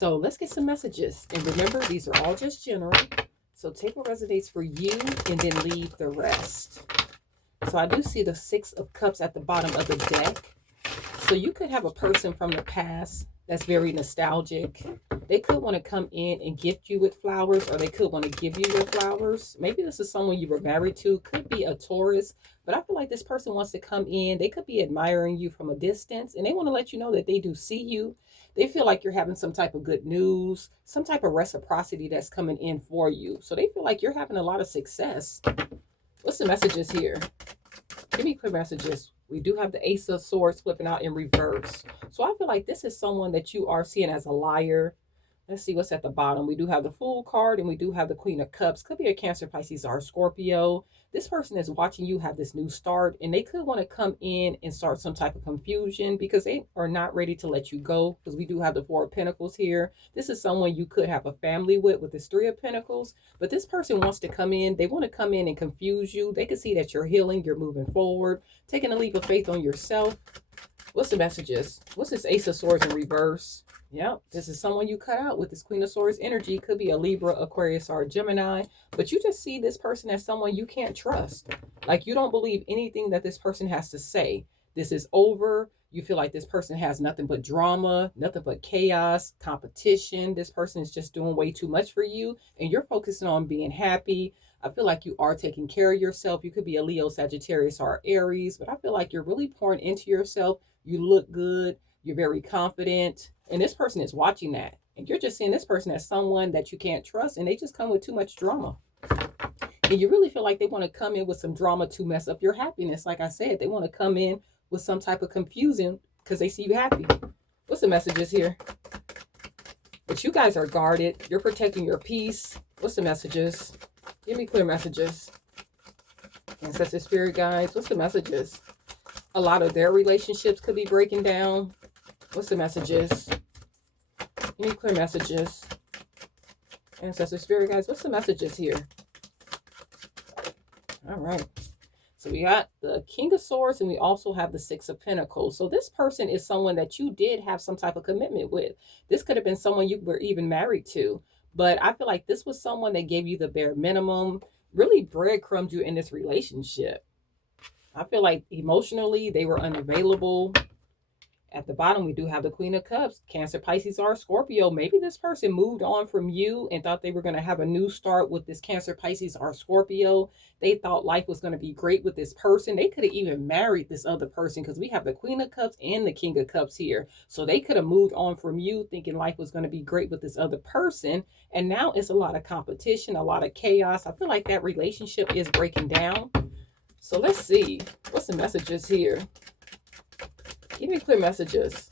So let's get some messages. And remember, these are all just general. So take what resonates for you and then leave the rest. So I do see the Six of Cups at the bottom of the deck. So you could have a person from the past that's very nostalgic. They could want to come in and gift you with flowers, or they could want to give you your flowers. Maybe this is someone you were married to, could be a Taurus, but I feel like this person wants to come in. They could be admiring you from a distance, and they want to let you know that they do see you. They feel like you're having some type of good news, some type of reciprocity that's coming in for you. So they feel like you're having a lot of success. What's the messages here? Give me clear messages. We do have the Ace of Swords flipping out in reverse. So I feel like this is someone that you are seeing as a liar. Let's see what's at the bottom. We do have the Fool card and we do have the Queen of Cups. Could be a Cancer, Pisces, or Scorpio. This person is watching you have this new start, and they could want to come in and start some type of confusion because they are not ready to let you go, because we do have the Four of Pentacles here. This is someone you could have a family with this Three of Pentacles, but this person wants to come in. They want to come in and confuse you. They can see that you're healing, you're moving forward, taking a leap of faith on yourself. What's the messages? What's this Ace of Swords in reverse? Yep, this is someone you cut out with this Queen of Swords energy. Could be a Libra, Aquarius, or a Gemini. But you just see this person as someone you can't trust. Like, you don't believe anything that this person has to say. This is over. You feel like this person has nothing but drama, nothing but chaos, competition. This person is just doing way too much for you, and you're focusing on being happy. I feel like you are taking care of yourself. You could be a Leo, Sagittarius, or Aries, but I feel like you're really pouring into yourself. You look good. You're very confident. And this person is watching that. And you're just seeing this person as someone that you can't trust. And they just come with too much drama. And you really feel like they want to come in with some drama to mess up your happiness. Like I said, they want to come in with some type of confusion because they see you happy. What's the messages here? But you guys are guarded. You're protecting your peace. What's the messages? Give me clear messages. Ancestor spirit guides. What's the messages? A lot of their relationships could be breaking down. What's the messages? Give me clear messages. Ancestor spirit guides. What's the messages here? All right. So we got the King of Swords and we also have the Six of Pentacles. So this person is someone that you did have some type of commitment with. This could have been someone you were even married to. But I feel like this was someone that gave you the bare minimum, really breadcrumbed you in this relationship. I feel like emotionally they were unavailable. At the bottom, we do have the Queen of Cups, Cancer, Pisces, or Scorpio. Maybe this person moved on from you and thought they were going to have a new start with this Cancer, Pisces, or Scorpio. They thought life was going to be great with this person. They could have even married this other person because we have the Queen of Cups and the King of Cups here. So they could have moved on from you thinking life was going to be great with this other person. And now it's a lot of competition, a lot of chaos. I feel like that relationship is breaking down. So let's see. What's the messages here? Give me clear messages.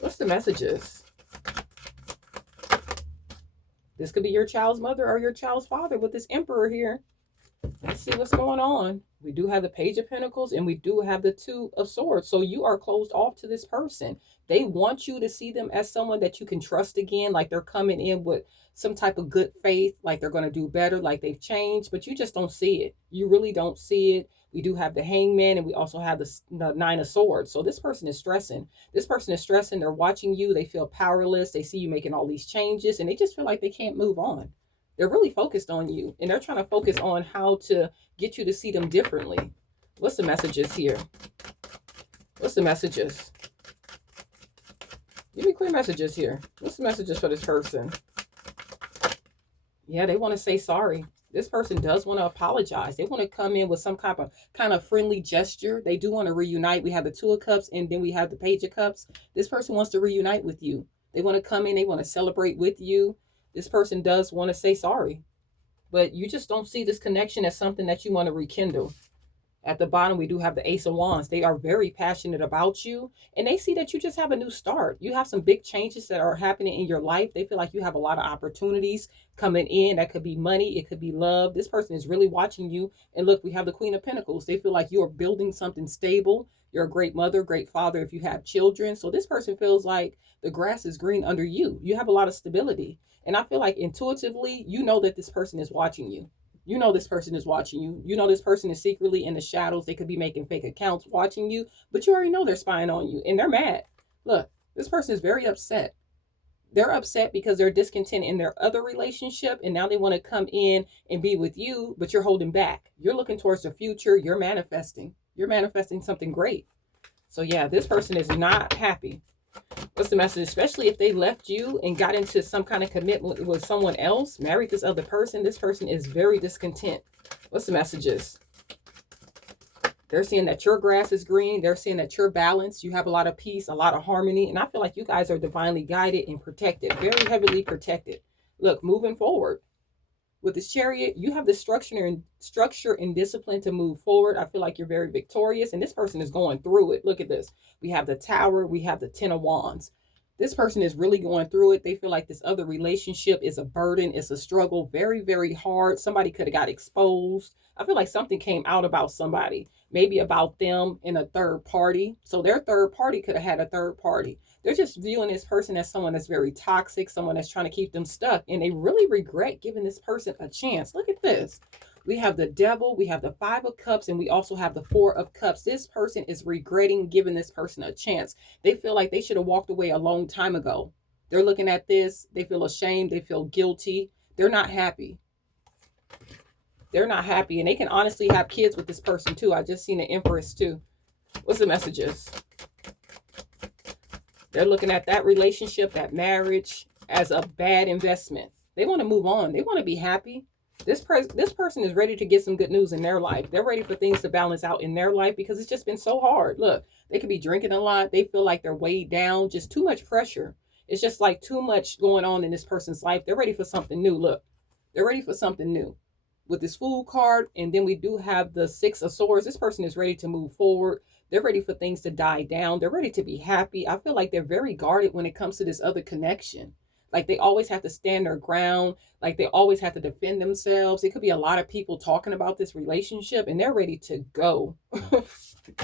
What's the messages? This could be your child's mother or your child's father with this Emperor here. Let's see what's going on. We do have the Page of Pentacles and we do have the Two of Swords. So you are closed off to this person. They want you to see them as someone that you can trust again. Like they're coming in with some type of good faith. Like they're going to do better. Like they've changed. But you just don't see it. You really don't see it. We do have the Hangman and we also have the Nine of Swords. So this person is stressing. This person is stressing. They're watching you. They feel powerless. They see you making all these changes and they just feel like they can't move on. They're really focused on you and they're trying to focus on how to get you to see them differently. What's the messages here? What's the messages? Give me clear messages here. What's the messages for this person? Yeah, they want to say sorry. This person does want to apologize. They want to come in with some kind of friendly gesture. They do want to reunite. We have the Two of Cups and then we have the Page of Cups. This person wants to reunite with you. They want to come in. They want to celebrate with you. This person does want to say sorry. But you just don't see this connection as something that you want to rekindle. At the bottom, we do have the Ace of Wands. They are very passionate about you. And they see that you just have a new start. You have some big changes that are happening in your life. They feel like you have a lot of opportunities coming in. That could be money. It could be love. This person is really watching you. And look, we have the Queen of Pentacles. They feel like you are building something stable. You're a great mother, great father if you have children. So this person feels like the grass is green under you. You have a lot of stability. And I feel like intuitively, you know that this person is watching you. You know this person is watching you. You know this person is secretly in the shadows. They could be making fake accounts watching you, but you already know they're spying on you and they're mad. Look, this person is very upset. They're upset because they're discontent in their other relationship, and now they want to come in and be with you, but you're holding back. You're looking towards the future. You're manifesting. You're manifesting something great. So yeah, this person is not happy. What's the message? Especially if they left you and got into some kind of commitment with someone else, married this other person. This person is very discontent. What's the messages? They're seeing that your grass is green. They're seeing that you're balanced. You have a lot of peace, a lot of harmony. And I feel like you guys are divinely guided and protected, very heavily protected. Look, moving forward with this Chariot, you have the structure and discipline to move forward. I feel like you're very victorious, and this person is going through it. Look at this. We have the Tower. We have the Ten of Wands. This person is really going through it. They feel like this other relationship is a burden. It's a struggle. Very, very hard. Somebody could have got exposed. I feel like something came out about somebody, maybe about them in a third party. So their third party could have had a third party. They're just viewing this person as someone that's very toxic, someone that's trying to keep them stuck. And they really regret giving this person a chance. Look at this. We have the Devil, we have the Five of Cups, and we also have the Four of Cups. This person is regretting giving this person a chance. They feel like they should have walked away a long time ago. They're looking at this. They feel ashamed. They feel guilty. They're not happy. They're not happy. And they can honestly have kids with this person too. I just seen the Empress too. What's the messages? They're looking at that relationship, that marriage, as a bad investment. They want to move on. They want to be happy. This person is ready to get some good news in their life. They're ready for things to balance out in their life because it's just been so hard. Look, they could be drinking a lot. They feel like they're weighed down, just too much pressure. It's just like too much going on in this person's life. They're ready for something new. Look, they're ready for something new. With this Fool card, and then we do have the Six of Swords. This person is ready to move forward. They're ready for things to die down. They're ready to be happy. I feel like they're very guarded when it comes to this other connection. Like they always have to stand their ground. Like they always have to defend themselves. It could be a lot of people talking about this relationship, and they're ready to go.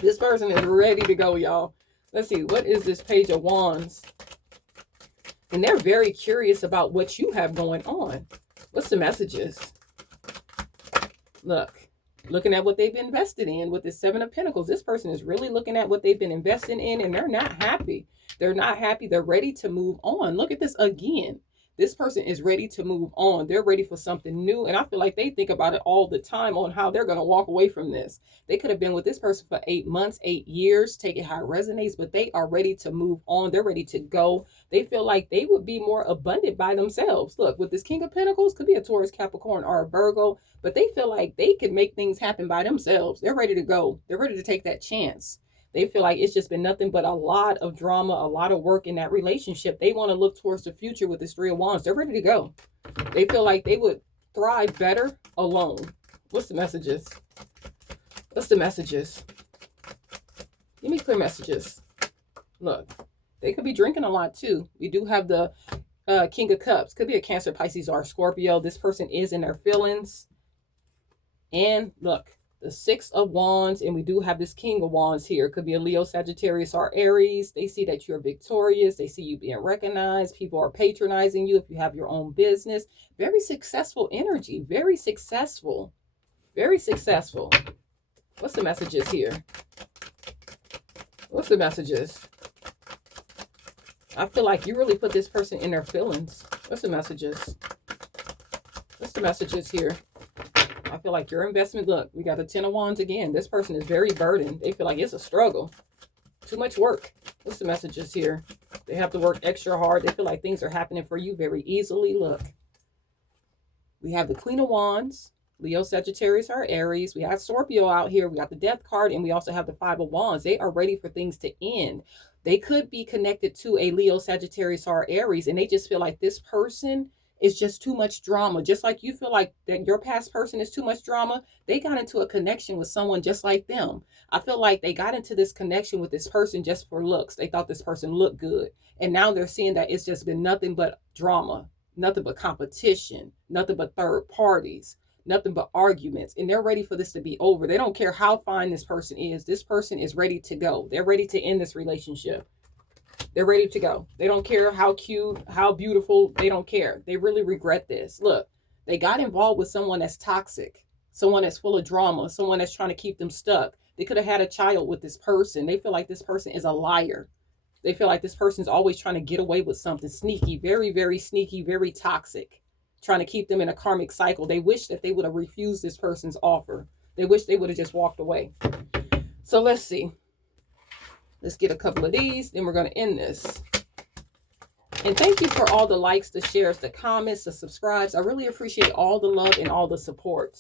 This person is ready to go, y'all. Let's see. What is this Page of Wands? And they're very curious about what you have going on. What's the messages? Look, looking at what they've invested in with the Seven of Pentacles. This person is really looking at what they've been investing in, and they're not happy. They're not happy. They're ready to move on. Look at this again. This person is ready to move on. They're ready for something new. And I feel like they think about it all the time on how they're going to walk away from this. They could have been with this person for 8 months, 8 years. Take it how it resonates, but they are ready to move on. They're ready to go. They feel like they would be more abundant by themselves. Look, with this King of Pentacles, could be a Taurus, Capricorn, or a Virgo, but they feel like they can make things happen by themselves. They're ready to go. They're ready to take that chance. They feel like it's just been nothing but a lot of drama, a lot of work in that relationship. They want to look towards the future with this Three of Wands. They're ready to go. They feel like they would thrive better alone. What's the messages? What's the messages? Give me clear messages. Look, they could be drinking a lot too. We do have the King of Cups. Could be a Cancer, Pisces, or Scorpio. This person is in their feelings. And look, the Six of Wands, and we do have this King of Wands here. Could be a Leo, Sagittarius, or Aries. They see that you're victorious. They see you being recognized. People are patronizing you if you have your own business. Very successful energy. Very successful. Very successful. What's the messages here? What's the messages? I feel like you really put this person in their feelings. What's the messages? What's the messages here? I feel like your investment, look, we got the Ten of Wands again. This person is very burdened. They feel like it's a struggle. Too much work. What's the messages here? They have to work extra hard. They feel like things are happening for you very easily. Look, we have the Queen of Wands, Leo, Sagittarius, or Aries. We have Scorpio out here. We got the Death card, and we also have the Five of Wands. They are ready for things to end. They could be connected to a Leo, Sagittarius, or Aries, and they just feel like this person is just too much drama. Just like you feel like that your past person is too much drama, they got into a connection with someone just like them. I feel like they got into this connection with this person just for looks. They thought this person looked good. And now they're seeing that it's just been nothing but drama, nothing but competition, nothing but third parties, nothing but arguments. And they're ready for this to be over. They don't care how fine this person is. This person is ready to go. They're ready to end this relationship. They're ready to go. They don't care how cute, how beautiful. They don't care. They really regret this. Look, they got involved with someone that's toxic, someone that's full of drama, someone that's trying to keep them stuck. They could have had a child with this person. They feel like this person is a liar. They feel like this person's always trying to get away with something sneaky, very, very sneaky, very toxic, trying to keep them in a karmic cycle. They wish that they would have refused this person's offer. They wish they would have just walked away. So let's see. Let's get a couple of these, then we're going to end this. And thank you for all the likes, the shares, the comments, the subscribes. I really appreciate all the love and all the support.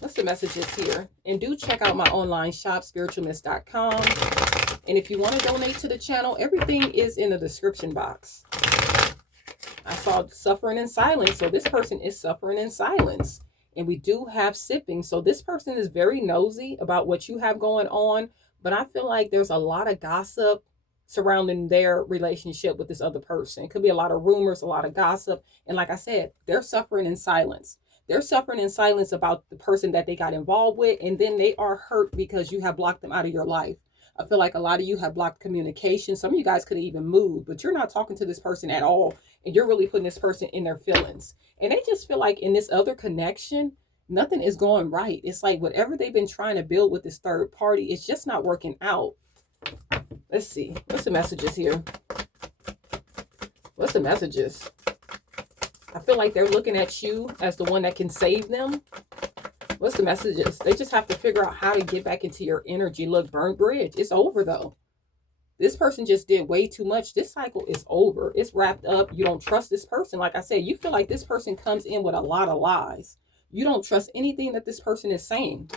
What's the messages here? And do check out my online shop, SpiritualMs.com. And if you want to donate to the channel, everything is in the description box. I saw suffering in silence. So this person is suffering in silence. And we do have sipping. So this person is very nosy about what you have going on. But I feel like there's a lot of gossip surrounding their relationship with this other person. It could be a lot of rumors, a lot of gossip. And like I said, they're suffering in silence. They're suffering in silence about the person that they got involved with. And then they are hurt because you have blocked them out of your life. I feel like a lot of you have blocked communication. Some of you guys could have even moved, but you're not talking to this person at all. And you're really putting this person in their feelings. And they just feel like in this other connection, nothing is going right. It's like whatever they've been trying to build with this third party, it's just not working out. Let's see. What's the messages here? What's the messages? I feel like they're looking at you as the one that can save them. What's the messages? They just have to figure out how to get back into your energy. Look, burnt bridge. It's over though. This person just did way too much. This cycle is over. It's wrapped up. You don't trust this person. Like I said, you feel like this person comes in with a lot of lies. You don't trust anything that this person is saying.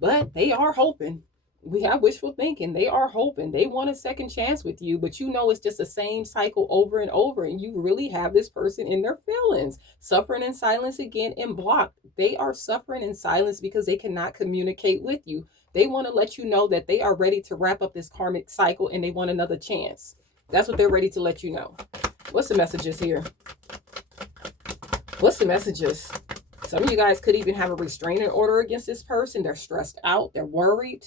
But they are hoping. We have wishful thinking. They are hoping. They want a second chance with you, but you know it's just the same cycle over and over, and you really have this person in their feelings, suffering in silence again and blocked. They are suffering in silence because they cannot communicate with you. They want to let you know that they are ready to wrap up this karmic cycle and they want another chance. That's what they're ready to let you know. What's the messages here? What's the messages? Some of you guys could even have a restraining order against this person. They're stressed out. They're worried.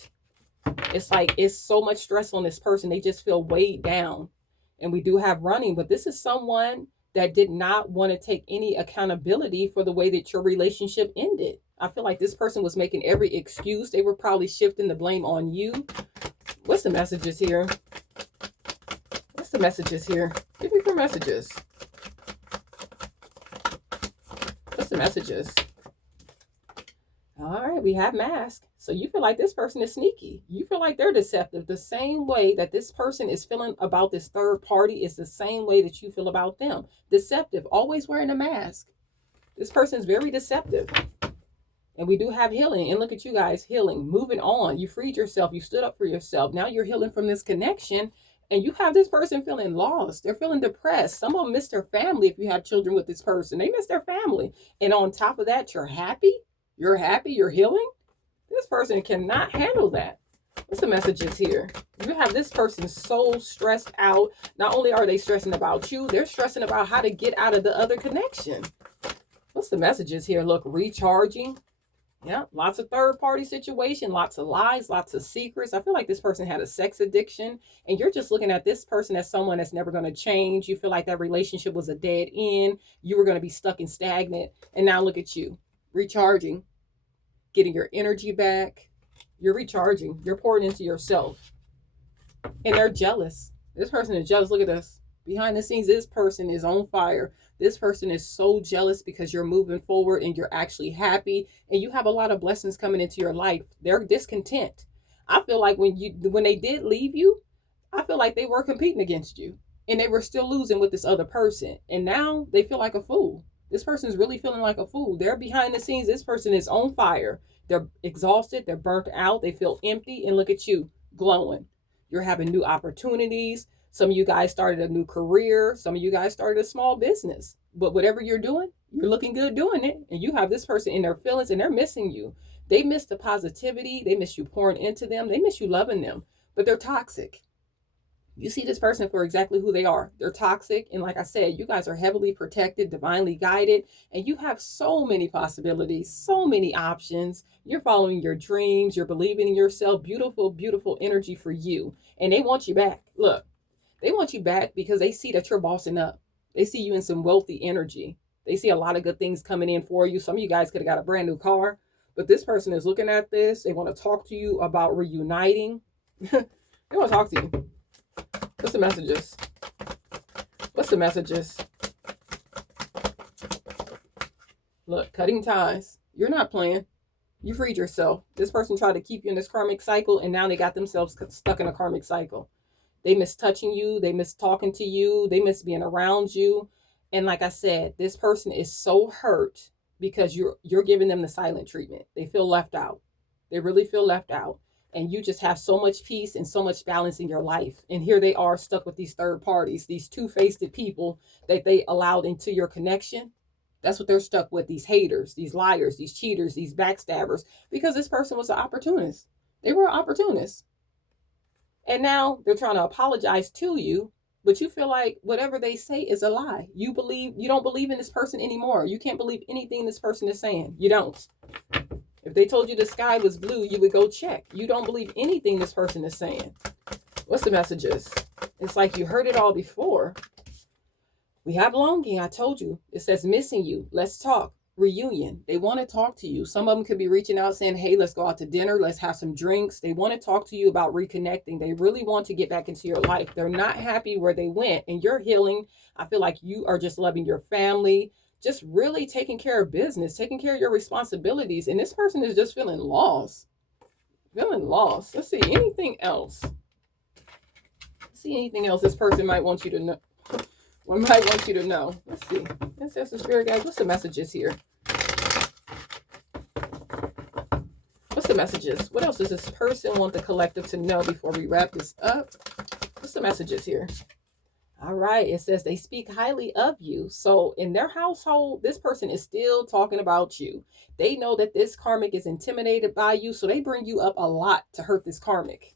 It's like it's so much stress on this person. They just feel weighed down. And we do have running, but this is someone that did not want to take any accountability for the way that your relationship ended. I feel like this person was making every excuse. They were probably shifting the blame on you. What's the messages here? What's the messages here? Give me your messages. What's the messages? All right, we have mask. So you feel like this person is sneaky. You feel like they're deceptive. The same way that this person is feeling about this third party is the same way that you feel about them. Deceptive, always wearing a mask. This person is very deceptive. And we do have healing. And look at you guys, healing, moving on. You freed yourself. You stood up for yourself. Now you're healing from this connection. And you have this person feeling lost. They're feeling depressed. Some of them miss their family if you have children with this person. They miss their family. And on top of that, you're happy. You're happy. You're healing. This person cannot handle that. What's the messages here? You have this person so stressed out. Not only are they stressing about you, they're stressing about how to get out of the other connection. What's the messages here? Look, recharging. Yeah, lots of third party situation, lots of lies, lots of secrets. I feel like this person had a sex addiction and you're just looking at this person as someone that's never going to change. You feel like that relationship was a dead end. You were going to be stuck and stagnant. And now look at you, recharging, getting your energy back. You're recharging. You're pouring into yourself. And they're jealous. This person is jealous. Look at this. Behind the scenes, this person is on fire. This person is so jealous because you're moving forward and you're actually happy and you have a lot of blessings coming into your life. They're discontent. I feel like when they did leave you, I feel like they were competing against you and they were still losing with this other person. And now they feel like a fool. This person is really feeling like a fool. They're behind the scenes. This person is on fire. They're exhausted. They're burnt out. They feel empty. And look at you, glowing. You're having new opportunities. Some of you guys started a new career. Some of you guys started a small business. But whatever you're doing, you're looking good doing it. And you have this person in their feelings and they're missing you. They miss the positivity. They miss you pouring into them. They miss you loving them. But they're toxic. You see this person for exactly who they are. They're toxic. And like I said, you guys are heavily protected, divinely guided. And you have so many possibilities, so many options. You're following your dreams. You're believing in yourself. Beautiful, beautiful energy for you. And they want you back. Look. They want you back because they see that you're bossing up. They see you in some wealthy energy. They see a lot of good things coming in for you. Some of you guys could have got a brand new car, but this person is looking at this. They want to talk to you about reuniting. They want to talk to you. What's the messages? What's the messages? Look, cutting ties. You're not playing. You freed yourself. This person tried to keep you in this karmic cycle, and now they got themselves stuck in a karmic cycle. They miss touching you. They miss talking to you. They miss being around you. And like I said, this person is so hurt because you're giving them the silent treatment. They feel left out. They really feel left out. And you just have so much peace and so much balance in your life. And here they are stuck with these third parties, these two-faced people that they allowed into your connection. That's what they're stuck with, these haters, these liars, these cheaters, these backstabbers, because this person was an opportunist. They were opportunists. And now they're trying to apologize to you, but you feel like whatever they say is a lie. You don't believe in this person anymore. You can't believe anything this person is saying. You don't. If they told you the sky was blue, you would go check. You don't believe anything this person is saying. What's the messages? It's like you heard it all before. We have longing. I told you. It says missing you. Let's talk. Reunion. They want to talk to you. Some of them could be reaching out saying, hey, let's go out to dinner. Let's have some drinks. They want to talk to you about reconnecting. They really want to get back into your life. They're not happy where they went, and you're healing. I feel like you are just loving your family, just really taking care of business, taking care of your responsibilities. And this person is just feeling lost. Feeling lost. Let's see. Anything else? Let's see anything else this person might want you to know. One might want you to know. Let's see. Ancestor Spirit Guides, what's the messages here? What's the messages? What else does this person want the collective to know before we wrap this up? What's the messages here? All right. It says they speak highly of you. So in their household, this person is still talking about you. They know that this karmic is intimidated by you. So they bring you up a lot to hurt this karmic.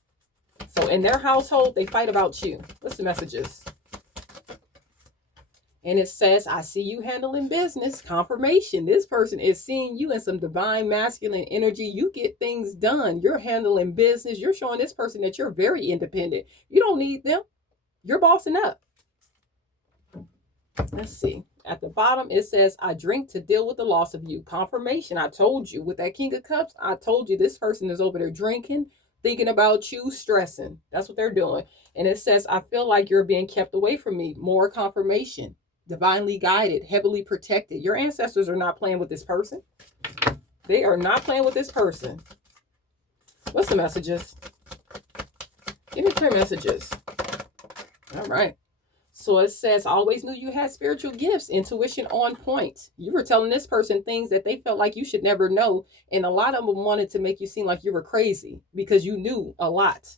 So in their household, they fight about you. What's the messages? And it says, I see you handling business. Confirmation. This person is seeing you in some divine masculine energy. You get things done. You're handling business. You're showing this person that you're very independent. You don't need them. You're bossing up. Let's see. At the bottom, it says, I drink to deal with the loss of you. Confirmation. I told you with that King of Cups, I told you this person is over there drinking, thinking about you, stressing. That's what they're doing. And it says, I feel like you're being kept away from me. More confirmation. Divinely guided, heavily protected. Your ancestors are not playing with this person. They are not playing with this person. What's the messages? Give me clear messages. All right. So it says, I always knew you had spiritual gifts, intuition on point. You were telling this person things that they felt like you should never know. And a lot of them wanted to make you seem like you were crazy because you knew a lot.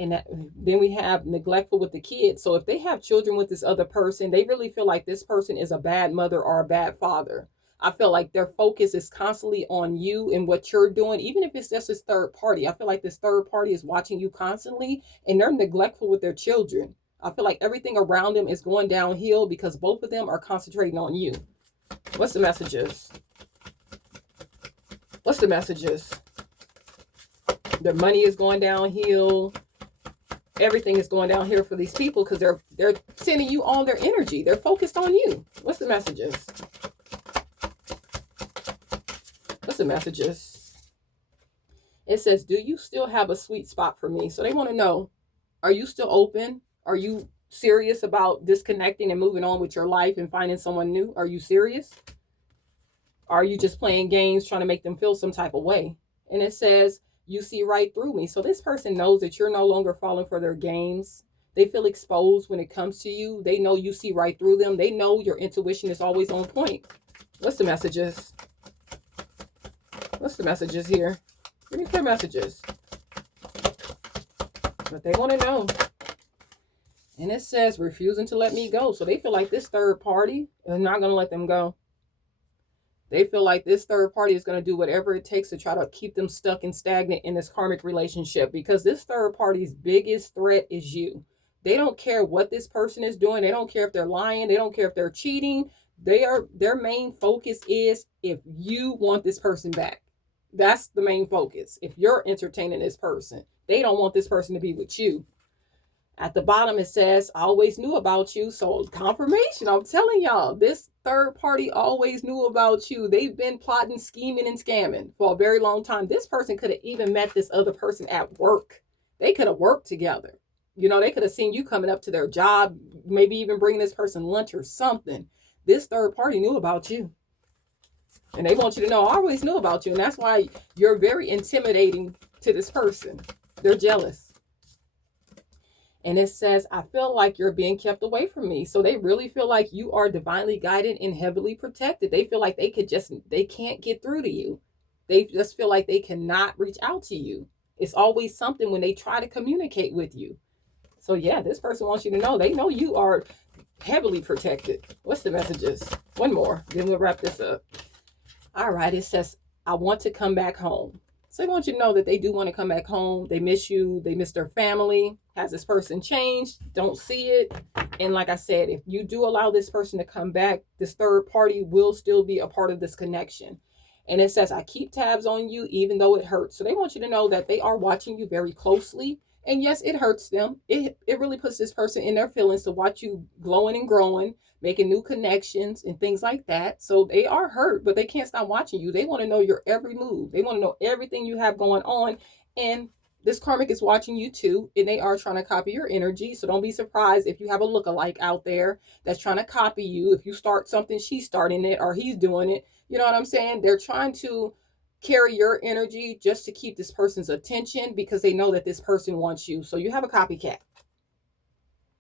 And then we have neglectful with the kids. So if they have children with this other person, they really feel like this person is a bad mother or a bad father. I feel like their focus is constantly on you and what you're doing, even if it's just this third party. I feel like this third party is watching you constantly, and they're neglectful with their children. I feel like everything around them is going downhill because both of them are concentrating on you. What's the messages? What's the messages? Their money is going downhill. Everything is going down here for these people because they're sending you all their energy. They're focused on you. What's the messages? What's the messages? It says, do you still have a sweet spot for me? So they want to know, are you still open? Are you serious about disconnecting and moving on with your life and finding someone new? Are you serious? Are you just playing games trying to make them feel some type of way? And it says, you see right through me. So this person knows that you're no longer falling for their games. They feel exposed when it comes to you. They know you see right through them. They know your intuition is always on point. What's the messages? What's the messages here? Give me clear messages. But they want to know. And it says refusing to let me go. So they feel like this third party is not going to let them go. They feel like this third party is going to do whatever it takes to try to keep them stuck and stagnant in this karmic relationship, because this third party's biggest threat is you. They don't care what this person is doing. They don't care if they're lying. They don't care if they're cheating. Their main focus is if you want this person back. That's the main focus. If you're entertaining this person, they don't want this person to be with you. At the bottom, it says, I always knew about you. So confirmation, I'm telling y'all, this third party always knew about you. They've been plotting, scheming, and scamming for a very long time. This person could have even met this other person at work. They could have worked together. You know, they could have seen you coming up to their job, maybe even bringing this person lunch or something. This third party knew about you. And they want you to know, I always knew about you. And that's why you're very intimidating to this person. They're jealous. And it says, I feel like you're being kept away from me. So they really feel like you are divinely guided and heavily protected. They feel like they can't get through to you. They just feel like they cannot reach out to you. It's always something when they try to communicate with you. So yeah, this person wants you to know, they know you are heavily protected. What's the messages? One more, then we'll wrap this up. All right, it says, I want to come back home. So they want you to know that they do want to come back home. They miss you. They miss their family. Has this person changed? Don't see it. And like I said, if you do allow this person to come back, this third party will still be a part of this connection. And it says, I keep tabs on you even though it hurts. So they want you to know that they are watching you very closely. And yes, it hurts them. It really puts this person in their feelings to watch you glowing and growing, making new connections and things like that. So they are hurt, but they can't stop watching you. They want to know your every move. They want to know everything you have going on. And this karmic is watching you too, and they are trying to copy your energy. So don't be surprised if you have a lookalike out there that's trying to copy you. If you start something, she's starting it or he's doing it. You know what I'm saying? They're trying to carry your energy just to keep this person's attention because they know that this person wants you. So you have a copycat.